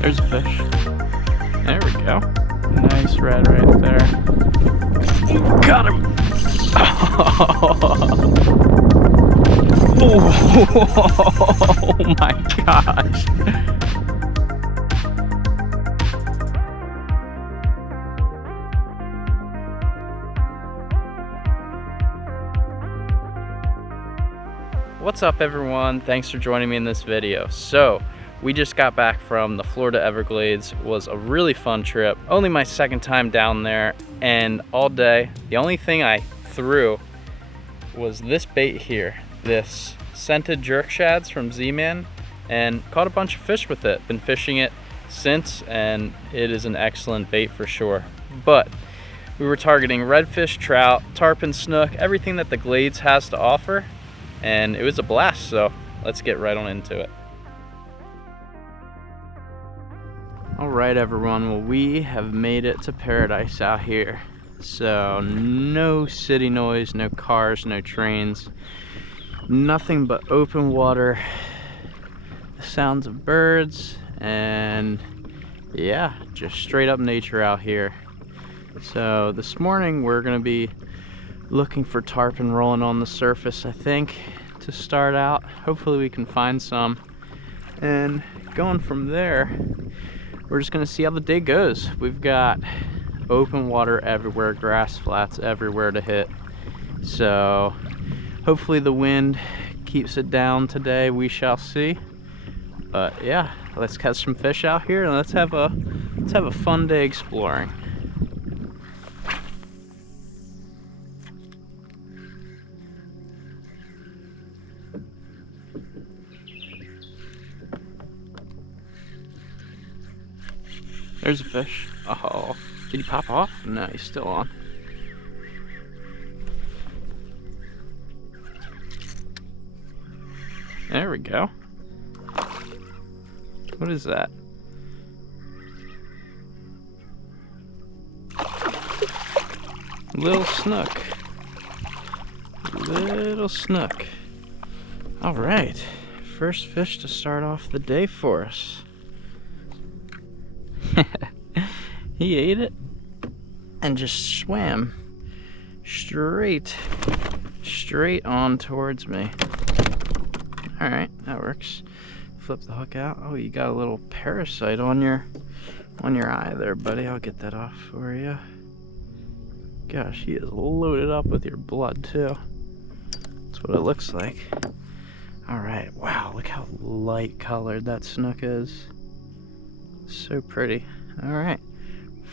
There's a fish. There we go. Nice red right there. Got him! Oh my gosh! What's up everyone? Thanks for joining me in this video. So, we just got back from the Florida Everglades. It was a really fun trip. Only my second time down there, and all day, the only thing I threw was this bait here. This scented jerk shads from Z-Man, and caught a bunch of fish with it. Been fishing it since, and it is an excellent bait for sure. But we were targeting redfish, trout, tarpon, snook, everything that the Glades has to offer, and it was a blast, so let's get right on into it. All right, everyone, well, we have made it to paradise out here. So no city noise, no cars, no trains, nothing but open water, the sounds of birds, and yeah, just straight up nature out here. So this morning we're gonna be looking for tarpon rolling on the surface, I think, to start out. Hopefully we can find some, and going from there we're just gonna see how the day goes. We've got open water everywhere, grass flats everywhere to hit. So hopefully the wind keeps it down today, we shall see. But yeah, let's catch some fish out here and let's have a fun day exploring. There's a fish. Oh, did he pop off? No, he's still on. There we go. What is that? Little snook. Little snook. All right, first fish to start off the day for us. He ate it and just swam straight on towards me. All right, that works. Flip the hook out. Oh, you got a little parasite on your eye there, buddy. I'll get that off for you. Gosh, he is loaded up with your blood too. That's what it looks like. All right, wow, look how light colored that snook is. So pretty. All right,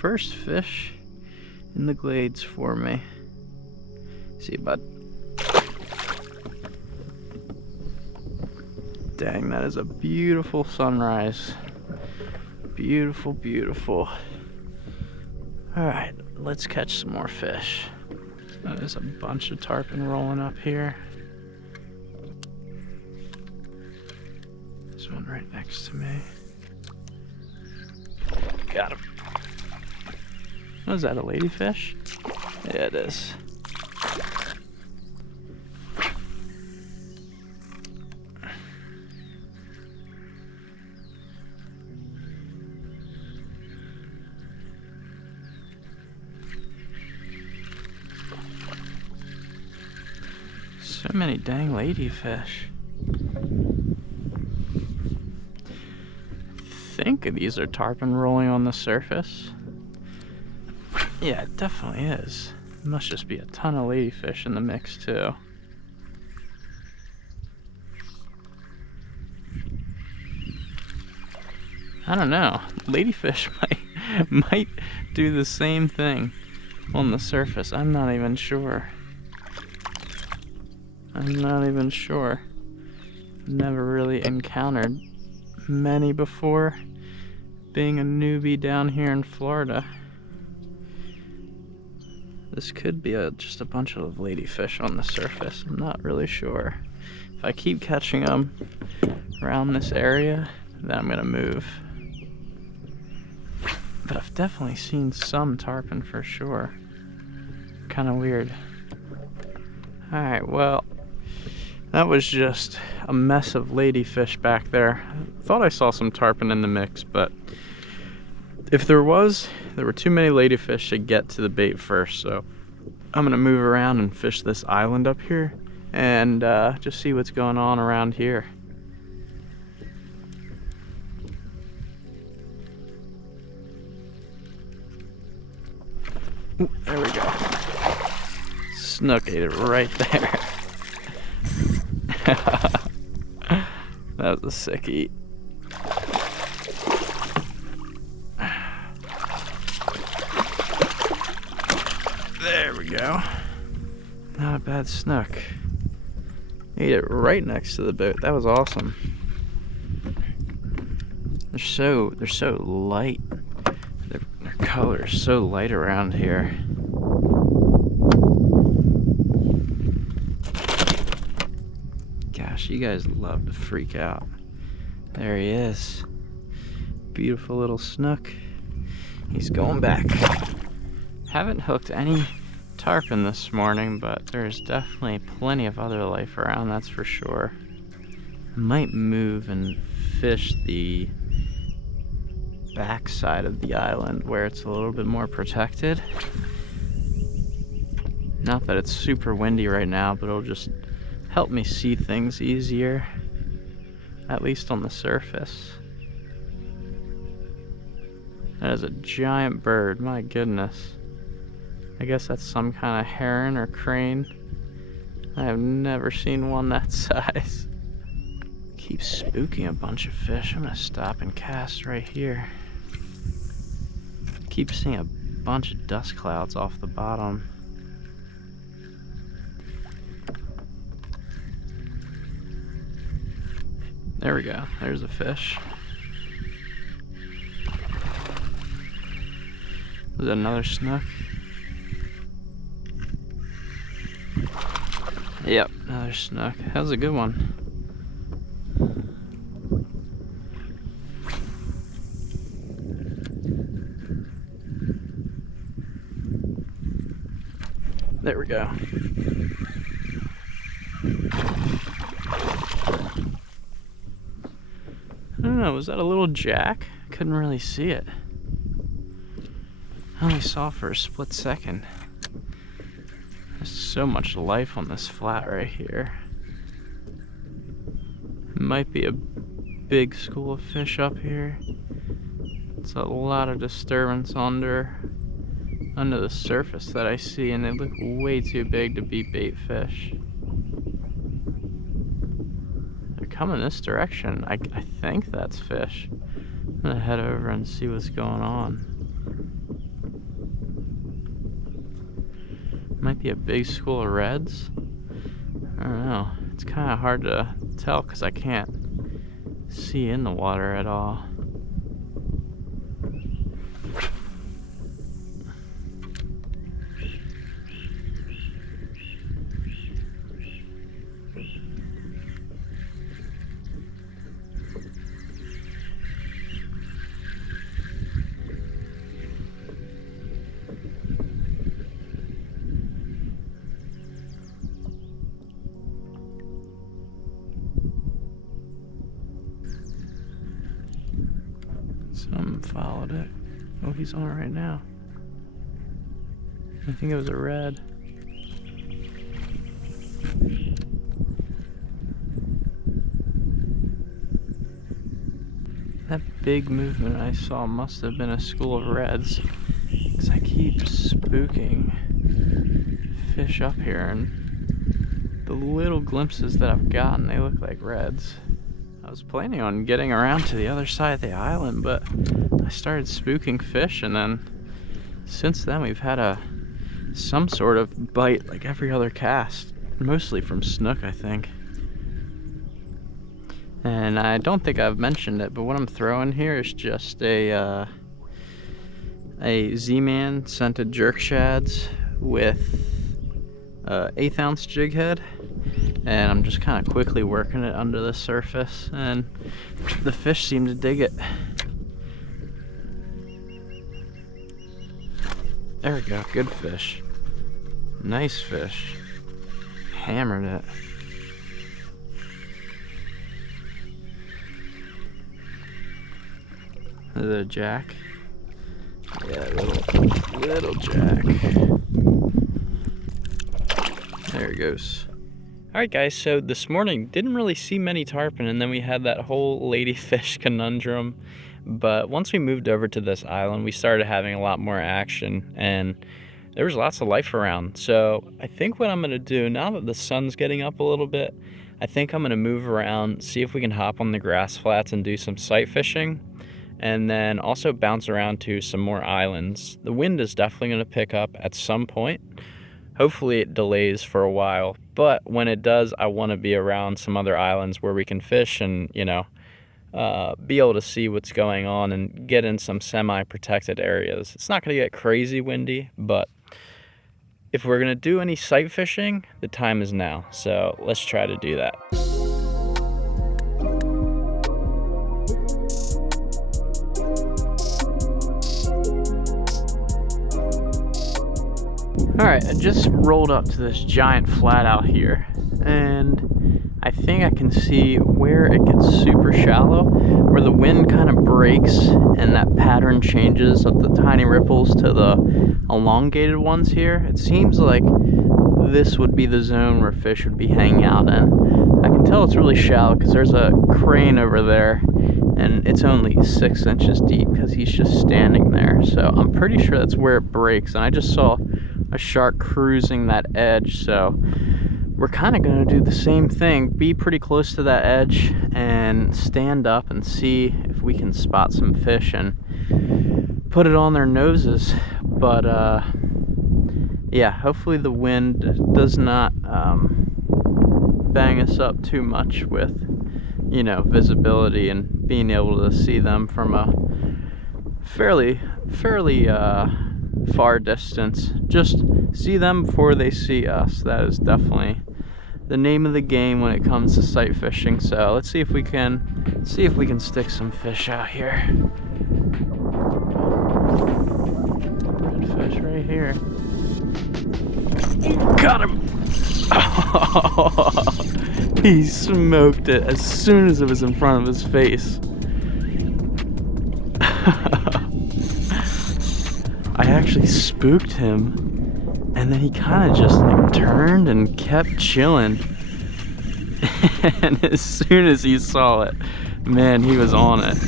first fish in the Glades for me. See you, bud. Dang, that is a beautiful sunrise. Beautiful, beautiful. All right, let's catch some more fish. There's a bunch of tarpon rolling up here. There's one right next to me. Got him. Oh, is that a ladyfish? Yeah, it is. So many dang ladyfish. I think these are tarpon rolling on the surface. Yeah, it definitely is. There must just be a ton of ladyfish in the mix too. I don't know. Ladyfish might do the same thing on the surface. I'm not even sure. Never really encountered many before, being a newbie down here in Florida. This could be just a bunch of ladyfish on the surface. I'm not really sure. If I keep catching them around this area, then I'm gonna move. But I've definitely seen some tarpon for sure. Kind of weird. Alright, well, That was just a mess of ladyfish back there. Thought I saw some tarpon in the mix, but if there were too many ladyfish to get to the bait first, so I'm gonna move around and fish this island up here and just see what's going on around here. Ooh, there we go. Snook ate it right there. That was a sick eat. There we go. Not a bad snook. Ate it right next to the boat. That was awesome. They're so light. Their color is so light around here. Gosh, you guys love to freak out. There he is. Beautiful little snook. He's going back. Haven't hooked any tarpon this morning, but there's definitely plenty of other life around, that's for sure. I might move and fish the back side of the island where it's a little bit more protected. Not that it's super windy right now, but it'll just help me see things easier, at least on the surface. That is a giant bird, my goodness. I guess that's some kind of heron or crane. I have never seen one that size. Keeps spooking a bunch of fish. I'm gonna stop and cast right here. Keep seeing a bunch of dust clouds off the bottom. There we go, there's a fish. Was it another snook? Yep, another snook. That was a good one. There we go. I don't know, was that a little jack? Couldn't really see it. I only saw for a split second. There's so much life on this flat right here. It might be a big school of fish up here. It's a lot of disturbance under the surface that I see, and they look way too big to be bait fish. They're coming this direction. I think that's fish. I'm gonna head over and see what's going on. Might be a big school of reds. I don't know. It's kind of hard to tell because I can't see in the water at all. Some followed it. Oh, he's on it right now. I think it was a red. That big movement I saw must have been a school of reds, because I keep spooking fish up here, and the little glimpses that I've gotten, they look like reds. I was planning on getting around to the other side of the island, but I started spooking fish, and then since then we've had some sort of bite like every other cast, mostly from snook, I think. And I don't think I've mentioned it, but what I'm throwing here is just a Z-Man scented jerk shads with 1/8 ounce jig head. And I'm just kind of quickly working it under the surface, and the fish seem to dig it. There we go, good fish. Nice fish. Hammered it. Is it a jack? Yeah, little jack. There he goes. Alright guys, so this morning didn't really see many tarpon, and then we had that whole ladyfish conundrum. But once we moved over to this island, we started having a lot more action, and there was lots of life around. So I think what I'm going to do, now that the sun's getting up a little bit, I think I'm going to move around, see if we can hop on the grass flats and do some sight fishing, and then also bounce around to some more islands. The wind is definitely going to pick up at some point. Hopefully it delays for a while, but when it does, I want to be around some other islands where we can fish and, you know, be able to see what's going on and get in some semi-protected areas. It's not going to get crazy windy, but if we're going to do any sight fishing, the time is now. So let's try to do that. Alright, I just rolled up to this giant flat out here, and I think I can see where it gets super shallow, where the wind kind of breaks and that pattern changes of the tiny ripples to the elongated ones here. It seems like this would be the zone where fish would be hanging out in. I can tell it's really shallow because there's a crane over there, and it's only 6 inches deep because he's just standing there. So I'm pretty sure that's where it breaks, and I just saw a shark cruising that edge, so we're kind of going to do the same thing, be pretty close to that edge and stand up and see if we can spot some fish and put it on their noses. But yeah, hopefully the wind does not bang us up too much with, you know, visibility and being able to see them from a fairly far distance. Just see them before they see us. That is definitely the name of the game when it comes to sight fishing. So let's see if we can stick some fish out here. Redfish right here. Got him. Oh, he smoked it as soon as it was in front of his face. I actually spooked him, and then he kind of just like turned and kept chilling. And as soon as he saw it, man, he was on it.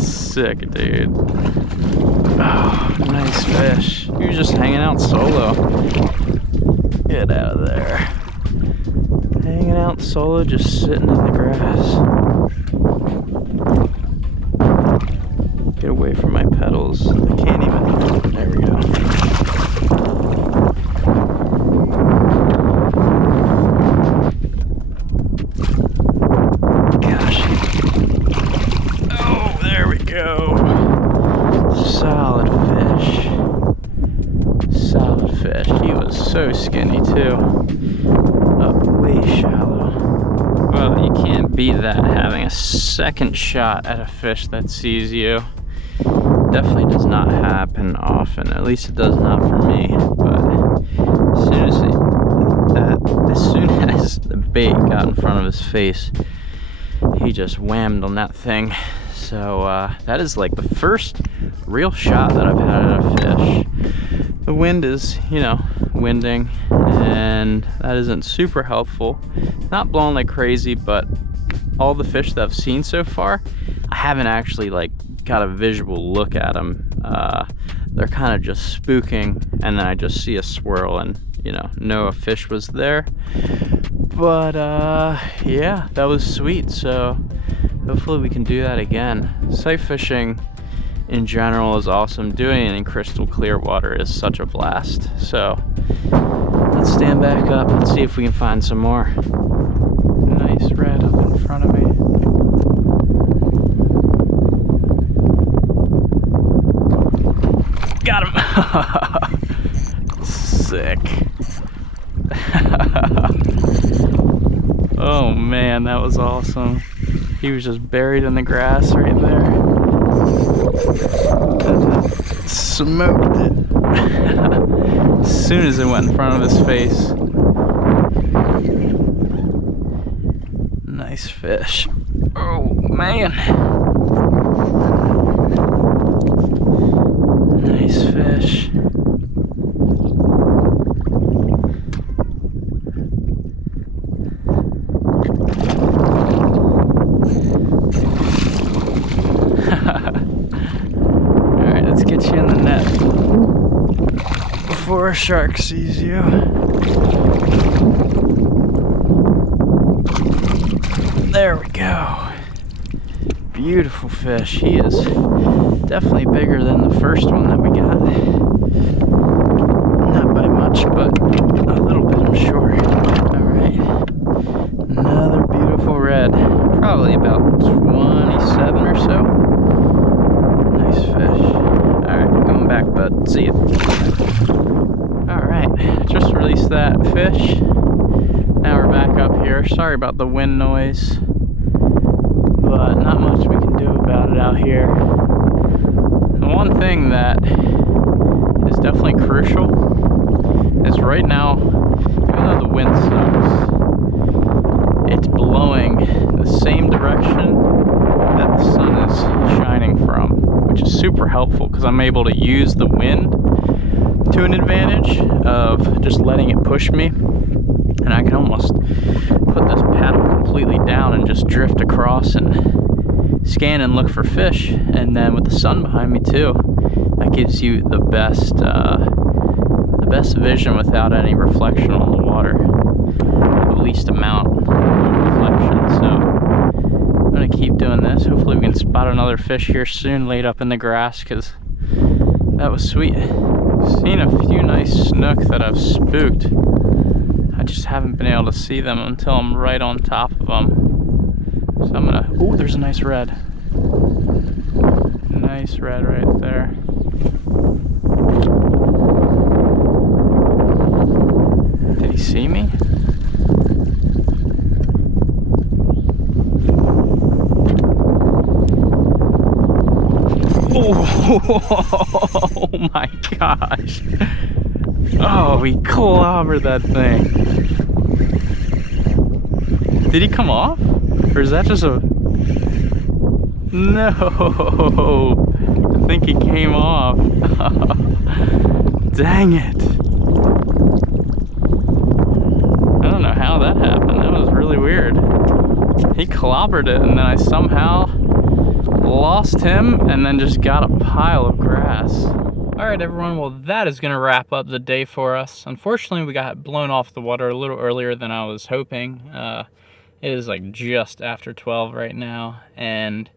Sick, dude. Oh, nice fish. He was just hanging out solo. Get out of there. Hanging out solo, just sitting in the grass. Get away from my pedals. I can't even. There we go. Gosh. Oh, there we go. Solid fish. Solid fish. He was so skinny too. Up way shallow. Well, you can't beat that, having a second shot at a fish that sees you. Definitely does not happen often, at least it does not for me. But as soon as the bait got in front of his face, he just whammed on that thing. So that is like the first real shot that I've had at a fish. The wind is, you know, winding, and that isn't super helpful. Not blowing like crazy, but all the fish that I've seen so far, I haven't actually like got a visual look at them. They're kind of just spooking, and then I just see a swirl and, you know a fish was there. But yeah, that was sweet. So hopefully we can do that again. Sight fishing in general is awesome. Doing it in crystal clear water is such a blast. So let's stand back up and see if we can find some more. Nice red up in front of me. Got him. Sick. Oh man, that was awesome. He was just buried in the grass right there. Smoked it. As soon as it went in front of his face. Nice fish. Oh man. shark sees you. There we go. Beautiful fish. He is definitely bigger than the first one that we got. Not by much, but a little bit, I'm sure. Alright. Another beautiful red. Probably about 27 or so. Nice fish. Alright, going back, bud. See ya. Alright, just released that fish. Now we're back up here. Sorry about the wind noise, but not much we can do about it out here. The one thing that is definitely crucial is right now, even though the wind sucks, it's blowing the same direction that the sun is shining from, which is super helpful because I'm able to use the wind to an advantage of just letting it push me. And I can almost put this paddle completely down and just drift across and scan and look for fish. And then with the sun behind me too, that gives you the best vision without any reflection on the water, the least amount of reflection. So I'm gonna keep doing this. Hopefully we can spot another fish here soon laid up in the grass, because that was sweet. Seen a few nice snook that I've spooked. I just haven't been able to see them until I'm right on top of them. So I'm gonna, oh, there's a nice red. Nice red right there. Did he see me? Oh my gosh. Oh, he clobbered that thing. Did he come off? Or is that just a... No! I think he came off. Dang it. I don't know how that happened. That was really weird. He clobbered it and then I somehow lost him and then just got a pile of grass. Alright everyone, well that is going to wrap up the day for us. Unfortunately we got blown off the water a little earlier than I was hoping. It is like just after 12 right now, and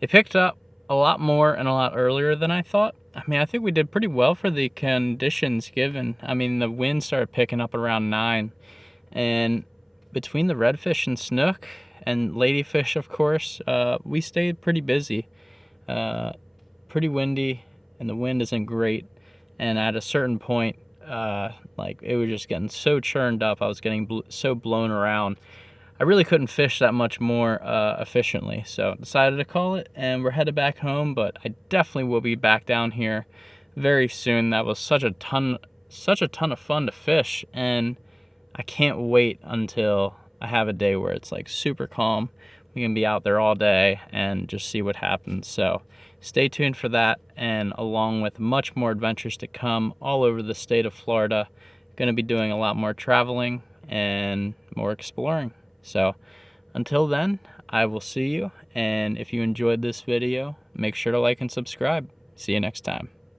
it picked up a lot more and a lot earlier than I thought. I mean, I think we did pretty well for the conditions given. I mean, the wind started picking up around 9, and between the redfish and snook and ladyfish, of course, we stayed pretty busy. Pretty windy, and the wind isn't great, and at a certain point, like it was just getting so churned up, I was getting so blown around, I really couldn't fish that much more efficiently, so decided to call it, and we're headed back home. But I definitely will be back down here very soon. That was such a ton of fun to fish, and I can't wait until I have a day where it's like super calm. We can be out there all day and just see what happens. So stay tuned for that, and along with much more adventures to come all over the state of Florida. Going to be doing a lot more traveling and more exploring. So until then, I will see you, and if you enjoyed this video, make sure to like and subscribe. See you next time.